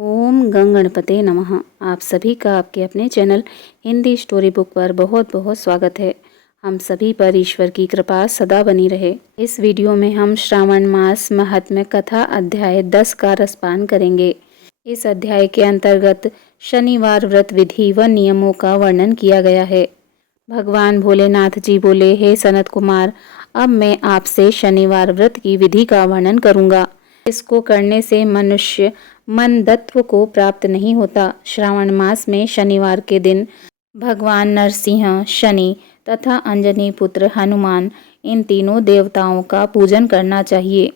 ओम गंग गणपते नमः। आप सभी का आपके अपने चैनल हिंदी स्टोरी बुक पर बहुत बहुत स्वागत है। हम सभी पर ईश्वर की कृपा सदा बनी रहे। इस वीडियो में हम श्रावण मास महात्म्य कथा अध्याय 10 का रसपान करेंगे। इस अध्याय के अंतर्गत शनिवार व्रत विधि व नियमों का वर्णन किया गया है। भगवान भोलेनाथ जी बोले, हे सनत कुमार, अब मैं आपसे शनिवार व्रत की विधि का वर्णन करूंगा। इसको करने से मनुष्य मंदत्व को प्राप्त नहीं होता। श्रावण मास में शनिवार के दिन भगवान नरसिंह, शनि तथा अंजनी पुत्र हनुमान, इन तीनों देवताओं का पूजन करना चाहिए।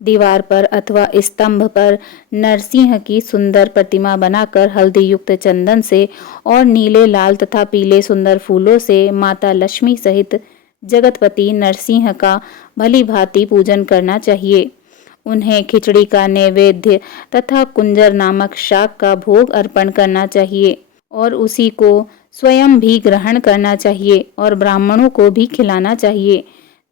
दीवार पर अथवा स्तंभ पर नरसिंह की सुंदर प्रतिमा बनाकर हल्दी युक्त चंदन से और नीले, लाल तथा पीले सुंदर फूलों से माता लक्ष्मी सहित जगतपति नरसिंह का भली भांति पूजन करना चाहिए। उन्हें खिचड़ी का नैवेद्य तथा कुंजर नामक शाक का भोग अर्पण करना चाहिए और उसी को स्वयं भी ग्रहण करना चाहिए और ब्राह्मणों को भी खिलाना चाहिए।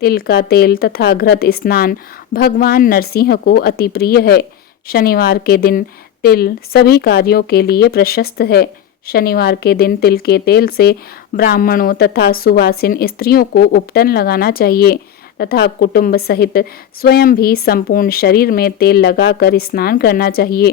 तिल का तेल तथा घृत स्नान भगवान नरसिंह को अति प्रिय है। शनिवार के दिन तिल सभी कार्यों के लिए प्रशस्त है। शनिवार के दिन तिल के तेल से ब्राह्मणों तथा सुवासिन स्त्रियों को उपटन लगाना चाहिए तथा कुटुंब सहित स्वयं भी संपूर्ण शरीर में तेल लगाकर स्नान करना चाहिए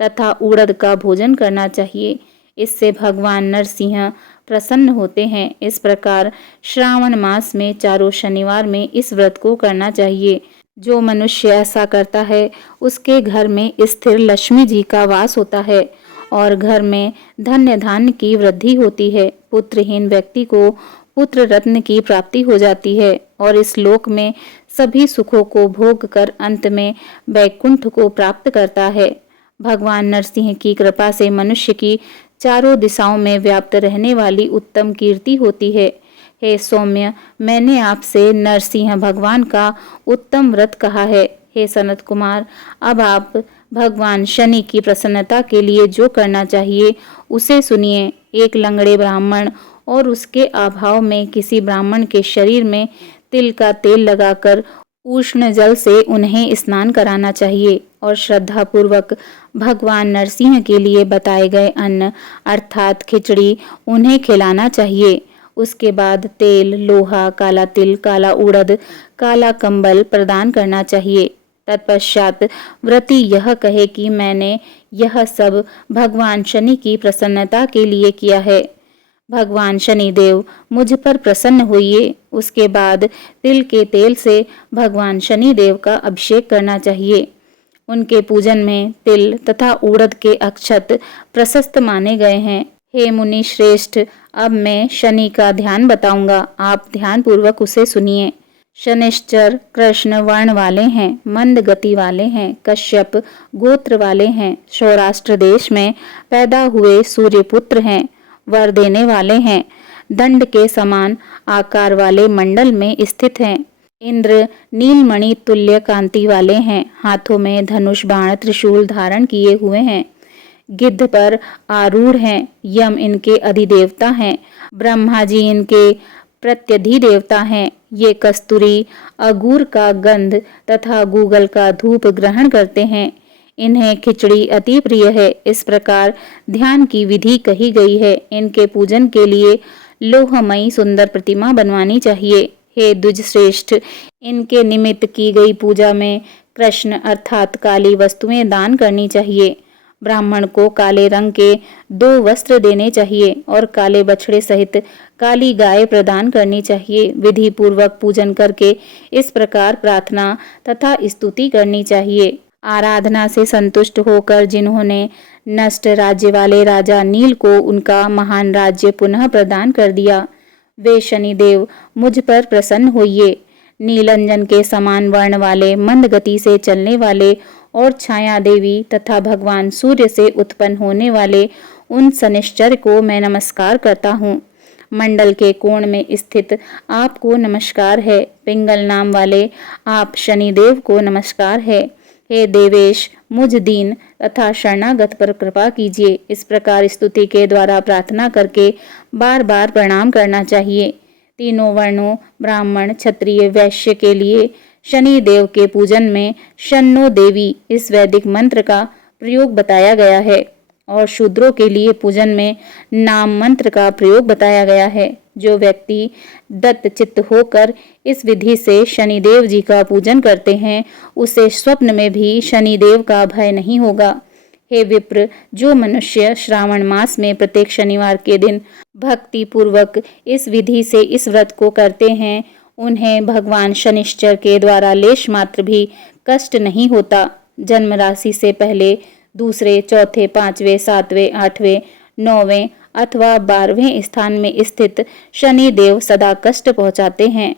तथा उड़द का भोजन करना चाहिए। इससे भगवान नरसिंह प्रसन्न होते हैं। इस प्रकार श्रावण मास में चारों शनिवार में इस व्रत को करना चाहिए। जो मनुष्य ऐसा करता है उसके घर में स्थिर लक्ष्मी जी का वास होता है और घर में धन्य धान्य की वृद्धि होती है। पुत्रहीन व्यक्ति को पुत्र रत्न की प्राप्ति हो जाती है और इस लोक में सभी सुखों को भोग कर अंत में वैकुंठ को प्राप्त करता है। भगवान नरसिंह की कृपा से मनुष्य की चारों दिशाओं में व्याप्त रहने वाली उत्तम कीर्ति होती है। हे सौम्य, मैंने आपसे नरसिंह भगवान का उत्तम व्रत कहा है। हे सनत कुमार, अब आप भगवान शनि की प्रसन्नता के लिए जो करना चाहिए उसे सुनिए। एक लंगड़े ब्राह्मण और उसके अभाव में किसी ब्राह्मण के शरीर में तिल का तेल लगाकर उष्ण जल से उन्हें स्नान कराना चाहिए और श्रद्धा पूर्वक भगवान नरसिंह के लिए बताए गए अन्न अर्थात खिचड़ी उन्हें खिलाना चाहिए। उसके बाद तेल, लोहा, काला तिल, काला उड़द, काला कंबल प्रदान करना चाहिए। तत्पश्चात व्रती यह कहे कि मैंने यह सब भगवान शनि की प्रसन्नता के लिए किया है। भगवान शनिदेव मुझ पर प्रसन्न होइए। उसके बाद तिल के तेल से भगवान शनिदेव का अभिषेक करना चाहिए। उनके पूजन में तिल तथा उड़द के अक्षत प्रशस्त माने गए हैं। हे मुनि श्रेष्ठ, अब मैं शनि का ध्यान बताऊंगा, आप ध्यान पूर्वक उसे सुनिए। शनिश्चर कृष्ण वर्ण वाले हैं, मंद गति वाले हैं, कश्यप गोत्र वाले हैं, सौराष्ट्र देश में पैदा हुए सूर्यपुत्र हैं, वर देने वाले हैं, दंड के समान आकार वाले मंडल में स्थित हैं। इंद्र नीलमणि तुल्य कांति वाले हैं, हाथों में धनुष बाण त्रिशूल धारण किए हुए हैं, गिद्ध पर आरूढ़ हैं, यम इनके अधिदेवता हैं, ब्रह्मा जी इनके प्रत्यधिदेवता हैं। ये कस्तूरी, अगूर का गंध तथा गूगल का धूप ग्रहण करते हैं। इन्हें खिचड़ी अति प्रिय है। इस प्रकार ध्यान की विधि कही गई है। इनके पूजन के लिए लोहमयी सुंदर प्रतिमा बनवानी चाहिए। हे द्विज श्रेष्ठ, इनके निमित्त की गई पूजा में कृष्ण अर्थात काली वस्तुएं दान करनी चाहिए। ब्राह्मण को काले रंग के 2 वस्त्र देने चाहिए और काले बछड़े सहित काली गाय प्रदान करनी चाहिए। विधि पूर्वक पूजन करके इस प्रकार प्रार्थना तथा स्तुति करनी चाहिए। आराधना से संतुष्ट होकर जिन्होंने नष्ट राज्य वाले राजा नील को उनका महान राज्य पुनः प्रदान कर दिया, वे शनिदेव मुझ पर प्रसन्न होइए। नीलंजन के समान वर्ण वाले, मंद गति से चलने वाले और छाया देवी तथा भगवान सूर्य से उत्पन्न होने वाले उन शनिश्चर को मैं नमस्कार करता हूँ। मंडल के कोण में स्थित आपको नमस्कार है। पिंगल नाम वाले आप शनिदेव को नमस्कार है। हे देवेश, मुझ दीन तथा शरणागत पर कृपा कीजिए। इस प्रकार स्तुति के द्वारा प्रार्थना करके बार बार प्रणाम करना चाहिए। तीनों वर्णों ब्राह्मण, क्षत्रिय, वैश्य के लिए शनि देव के पूजन में शन्नो देवी इस वैदिक मंत्र का प्रयोग बताया गया है और शूद्रों के लिए पूजन में नाम मंत्र का प्रयोग बताया गया है। जो व्यक्ति दत्त चित्त होकर इस विधि से शनिदेव जी का पूजन करते हैं, उसे स्वप्न में भी शनिदेव का भय नहीं होगा। हे विप्र, जो मनुष्य श्रावण मास में प्रत्येक शनिवार के दिन भक्ति पूर्वक इस विधि से इस व्रत को करते हैं, उन्हें भगवान शनिश्चर के द्वारा लेश मात्र भी कष्ट नहीं होता। जन्म राशि से पहले, दूसरे, चौथे, पांचवें, सातवें, आठवें, नौवें अथवा 12वें स्थान में स्थित शनि देव सदा कष्ट पहुंचाते हैं।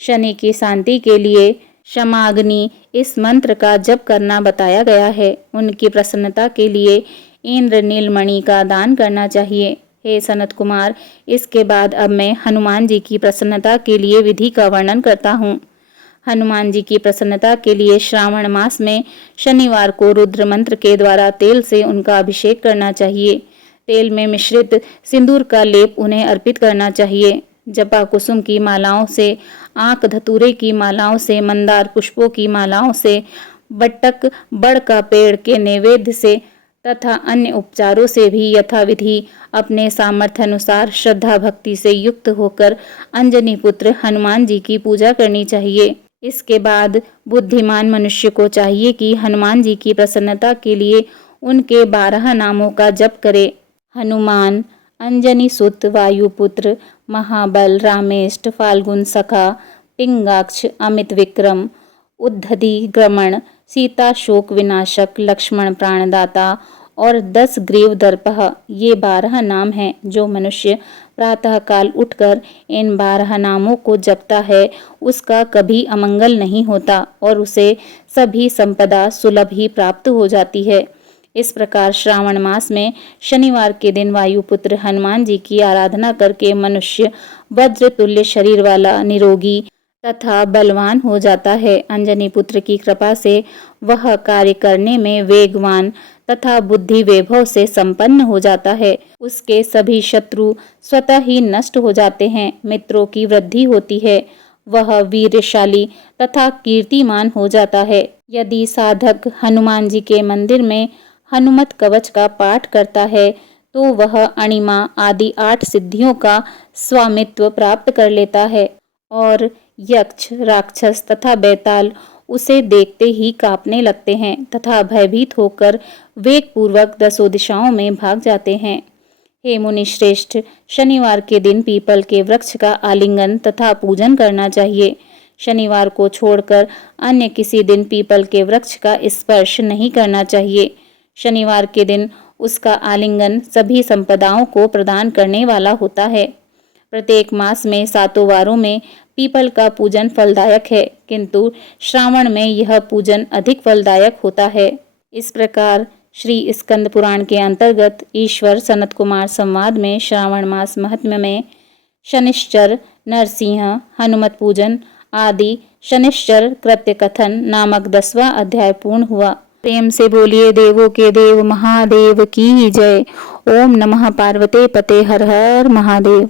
शनि की शांति के लिए क्षमाग्नि इस मंत्र का जप करना बताया गया है। उनकी प्रसन्नता के लिए इंद्र नीलमणि का दान करना चाहिए। हे सनत कुमार, इसके बाद अब मैं हनुमान जी की प्रसन्नता के लिए विधि का वर्णन करता हूँ। हनुमान जी की प्रसन्नता के लिए श्रावण मास में शनिवार को रुद्र मंत्र के द्वारा तेल से उनका अभिषेक करना चाहिए। तेल में मिश्रित सिंदूर का लेप उन्हें अर्पित करना चाहिए। जपा कुसुम की मालाओं से, आंक धतूरे की मालाओं से, मंदार पुष्पों की मालाओं से, बट्टक बड़ का पेड़ के नैवेद्य से तथा अन्य उपचारों से भी यथाविधि अपने सामर्थ्य अनुसार श्रद्धा भक्ति से युक्त होकर अंजनी पुत्र हनुमान जी की पूजा करनी चाहिए। इसके बाद बुद्धिमान मनुष्य को चाहिए कि हनुमान जी की प्रसन्नता के लिए उनके 12 नामों का जप करे। हनुमान, अंजनी सुत, वायुपुत्र, महाबल, रामेष्ट, फाल्गुन सखा, पिंगाक्ष, अमित विक्रम, उद्धति ग्रमण, सीता शोक विनाशक, लक्ष्मण प्राणदाता और 10 ग्रीव दर्पः, ये 12 नाम हैं। जो मनुष्य प्रातःकाल उठकर इन 12 नामों को जपता है, उसका कभी अमंगल नहीं होता और उसे सभी संपदा सुलभ ही प्राप्त हो जाती है। इस प्रकार श्रावण मास में शनिवार के दिन वायुपुत्र हनुमान जी की आराधना करके मनुष्य वज्र तुल्य शरीर वाला, निरोगी तथा बलवान हो जाता है। अंजनी पुत्र की कृपा से वह कार्य करने में वेगवान तथा बुद्धि वैभव से संपन्न हो जाता है। उसके सभी शत्रु स्वतः ही नष्ट हो जाते हैं। मित्रों की वृद्धि होती है। वह वीरशाली तथा कीर्तिमान हो जाता है। यदि साधक हनुमान जी के मंदिर में हनुमत कवच का पाठ करता है, तो वह अणिमा आदि 8 सिद्धियों का स्वामित्व प्राप्त कर लेता है और यक्ष, राक्षस तथा बैताल उसे देखते ही कांपने लगते हैं तथा भयभीत होकर वेग पूर्वक 10 दिशाओं में भाग जाते हैं। हे मुनि श्रेष्ठ, शनिवार के दिन पीपल के वृक्ष का आलिंगन तथा पूजन करना चाहिए। शनिवार को छोड़कर अन्य किसी दिन पीपल के वृक्ष का स्पर्श नहीं करना चाहिए। शनिवार के दिन उसका आलिंगन सभी संपदाओं को प्रदान करने वाला होता है। प्रत्येक मास में 7 वारों में पीपल का पूजन फलदायक है, किंतु श्रावण में यह पूजन अधिक फलदायक होता है। इस प्रकार श्री स्कंद पुराण के अंतर्गत ईश्वर सनत कुमार संवाद में श्रावण मास महात्म्य में शनिश्चर, नरसिंह, हनुमत पूजन आदि शनिश्चर कृत्य कथन नामक 10वां अध्याय पूर्ण हुआ। प्रेम से बोलिए देवों के देव महादेव की जय। ओम नमः पार्वते पते हर हर महादेव।